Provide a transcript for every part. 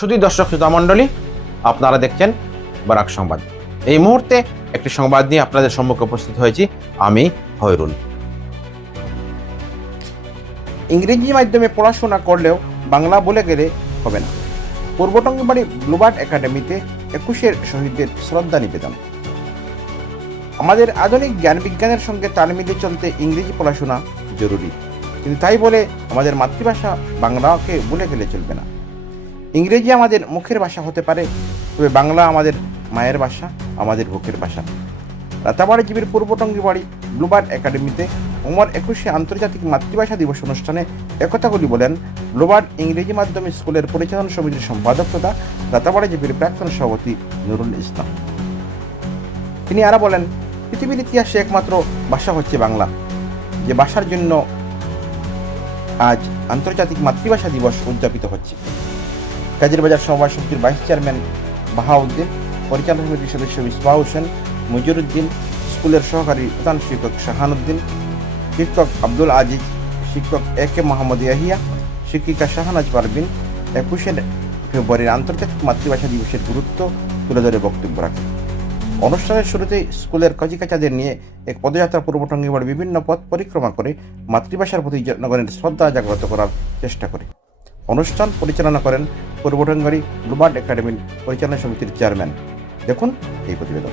শুধু দর্শক শ্রোতা মণ্ডলী, আপনারা দেখছেন বরাক সংবাদ। এই মুহূর্তে একটি সংবাদ নিয়ে আপনাদের সম্মুখে উপস্থিত হয়েছি আমি হয়রুল ইংরেজি মাধ্যমে পড়াশোনা করলেও বাংলা বলে গেলে হবে না। পূর্বটঙ্গিবাড়ি ব্লুবার্ড একাডেমিতে একুশের শহীদদের শ্রদ্ধা নিবেদন। আমাদের আধুনিক জ্ঞান বিজ্ঞানের সঙ্গে তাল মিলিয়ে চলতে ইংরেজি পড়াশোনা জরুরি। কিন্তু তাই বলে আমাদের মাতৃভাষা বাংলাকে ভুলে গেলে চলবে না। ইংরেজি আমাদের মুখের ভাষা হতে পারে, তবে বাংলা আমাদের মায়ের ভাষা, আমাদের বুকের ভাষা। রাতাবাড়ি জীবীর পূর্বটঙ্গি বাড়ি ব্লুবার্ড একাডেমিতে ওমর একুশে আন্তর্জাতিক মাতৃভাষা দিবস অনুষ্ঠানে একথাগুলি বলেন ব্লুবার্ড ইংরেজি মাধ্যম স্কুলের পরিচালনা সমিতির সম্পাদক তথা রাতাবাড়ি জীবীর প্রাক্তন সভাপতি নুরুল ইসলাম। তিনি আরও বলেন, পৃথিবীর ইতিহাসে একমাত্র ভাষা হচ্ছে বাংলা। যে ভাষার জন্য আজ আন্তর্জাতিক মাতৃভাষা দিবস উদযাপিত হচ্ছে। কাজের বাজার সমবায় সমিতির ভাইস চেয়ারম্যান বাহাউদ্দিন, পরিচালনা সমিতির সদস্য মিসবাহ হোসেন মজিরুদ্দিন স্কুলের সহকারী প্রধান শিক্ষক শাহানুদ্দিন, শিক্ষক আব্দুল আজিজ, শিক্ষক এ কে মোহাম্মদ ইয়াহিয়া, শিক্ষিকা শাহানাজ পারবিন একুশে ফেব্রুয়ারির আন্তর্জাতিক মাতৃভাষা দিবসের গুরুত্ব তুলে ধরে বক্তব্য রাখেন অনুষ্ঠানের শুরুতেই স্কুলের কচিকাচাদের নিয়ে এক পদযাত্রা পূর্বটঙ্গিবার বিভিন্ন পথ পরিক্রমা করে মাতৃভাষার প্রতি জনগণের শ্রদ্ধা জাগ্রত করার চেষ্টা করে। অনুষ্ঠান পরিচালনা করেন পূর্বটঙ্গারি ব্লুবার্ড একাডেমির পরিচালনা সমিতির চেয়ারম্যান। দেখুন এই প্রতিবেদন।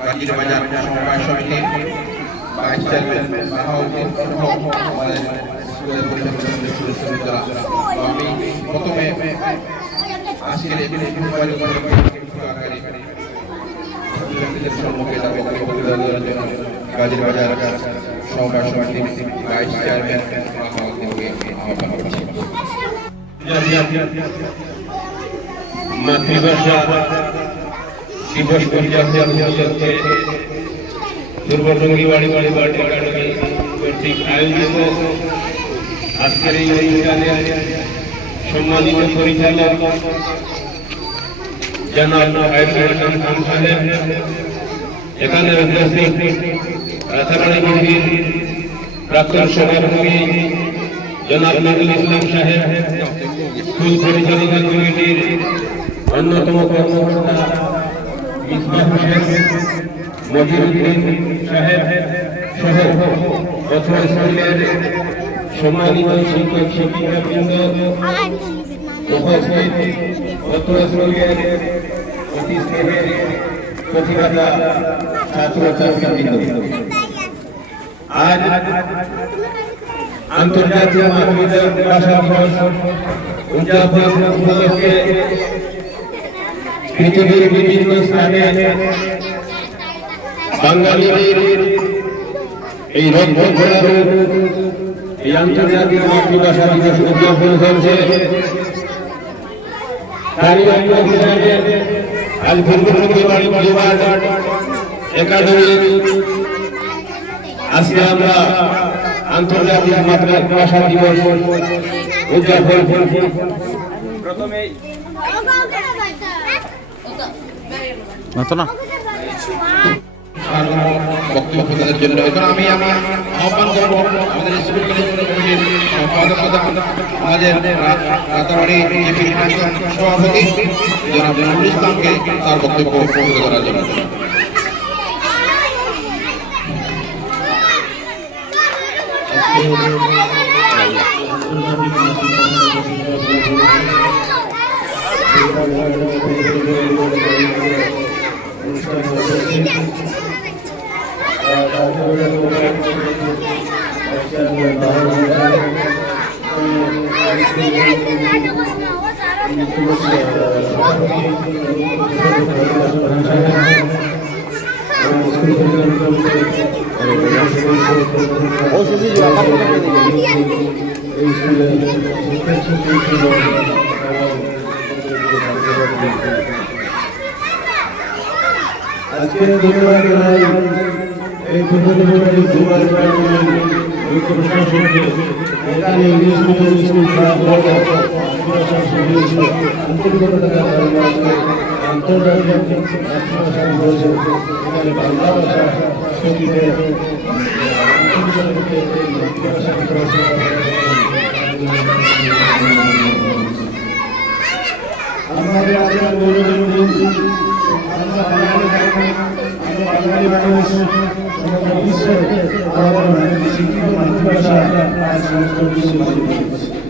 বাজার সমবায় তো আমি প্রথমে আজকের এই গাজীর বাজার সহকার সমিতির ভাইস চেয়ারম্যান মাতৃভাষা দিবস উদযাপন উপলক্ষে দুর্গটঙ্গি বাড়ি বাড়ি বাড়ি একাডেমি কর্তৃক আয়োজিত আজকের এই অনুষ্ঠানে সম্মানিত পরিচালক জনাব হাসান খান সাহেব, এখানে উপস্থিত রাতারানি মন্দির প্রাক্তন সভাপতি জনাব নজরুল ইসলাম সাহেব স্কুল পরিচালনা কমিটির অন্যতম কর্মকর্তা মজিরুদ্দিন সাহেব সহ অথবা স্কুলের সম্মানিত শিক্ষক শিক্ষিকাবৃন্দ উপস্থিত অথবা স্কুলের অতি স্নেহের প্রতিভাতা ছাত্র ছাত্রীবৃন্দ আজ আন্তর্জাতিক মাতৃভাষা দিবস উদযাপন উপলক্ষে পৃথিবীর বিভিন্ন স্থানে বাঙালিদের এই রক্ত এই আন্তর্জাতিক মাতৃভাষা দিবস উদযাপন হিসাবে আজ আজকে আমরা আন্তর্জাতিক উদযাপন প্রথমে নতো না সাধারণ বক্তব্য প্রদানের জন্য এখন আমি আমার আহ্বান করব আমাদের স্কুল কলেজ কমিটির সম্পাদক প্রধান আমাদের রা- রাতাবাড়ি এপি সভাপতি জনাব নুরুল ইসলামকে তার বক্তব্য তুলে ধরার জন্য আজকে ধন্যবাদ জানাই এই দুপুরে দুবার এখানে ইংলিশ মিডিয়াম স্কুল আমাদের আজকের গৌরবের দিন আমরা বাঙালি আমরা বাঙালি বাংলাদেশ সমগ্র বিশ্বে আমাদের শিক্ষিত মাতৃভাষা আজ সমস্ত বিশ্বে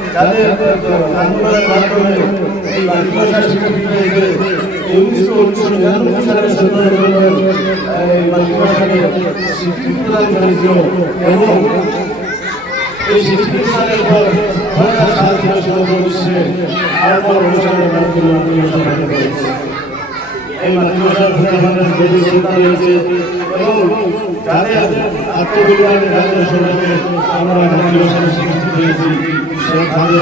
যাদের আন্দোলনের মাধ্যমে এই মাতৃভাষা স্বীকৃতি পেয়েছে উনিশশো উনিশশো নিরানব্বই সালে সরকার এই মাতৃভাষাকে স্বীকৃতি প্রদান করেছিল এবং এই স্বীকৃতির পর ঘটনা সাত মাস সমগ্র বিশ্বে আরেকবার অনুষ্ঠানের মাধ্যমে এই মাতৃভাষার ভূমিকা বেশি চিন্তা রয়েছে এবং যাদের আত্মবিজ্ঞানের যাদের সমাজে আমরা মাতৃভাষার স্বীকৃতি পেয়েছি সেই আমাদের